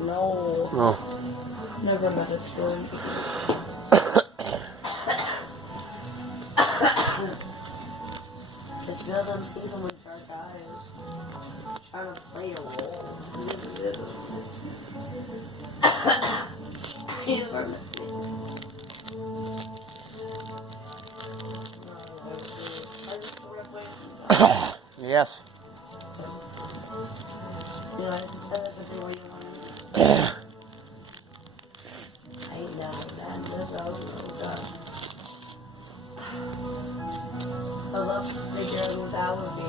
No. Oh. Never met a story. Just feels I'm seeing someone with dark eyes. Trying to play a role. You never met me. Yes. You know, I just said that they were young. I know, man. This oh gosh. I love to figure who that would be.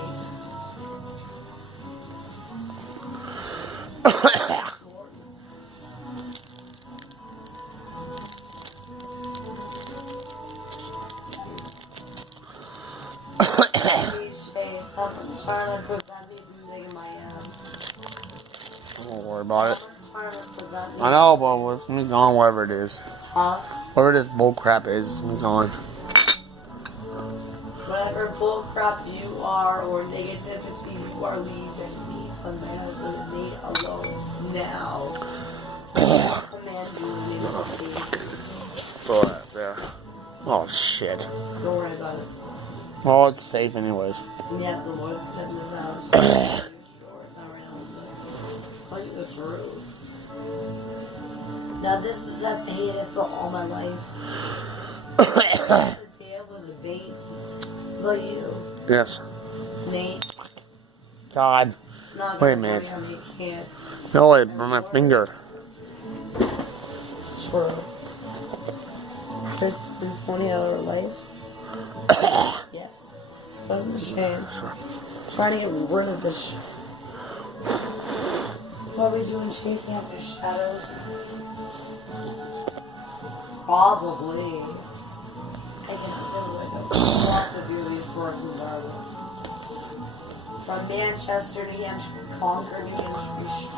Someone's trying to prevent me from digging my Don't worry about it. Someone's trying to prevent me. I know, but it's me gone, whatever it is. Huh? Whatever this bullcrap is, it's me gone. Whatever bullcrap you are or negativity you are leaving me, command me alone now. Command you to leave me. Alright, there. Oh, shit. Don't worry about it. Well, it's safe anyways. Yeah, the Lord protect this house. Sure, it's not right now. Tell you the truth. Now this is what I hated for all my life. The tail was a bait. What about you? Yes. Nate? God. It's not Wait a gonna minute. work on me, you can't. No, it burned my finger. True. Chris has been funny out of her life. Yes. This wasn't a shame. Trying to get rid of this. What are we doing? Chasing after shadows? Probably. I can consider like a lot of these persons are. From Manchester to Hampshire, Concord to Hampshire.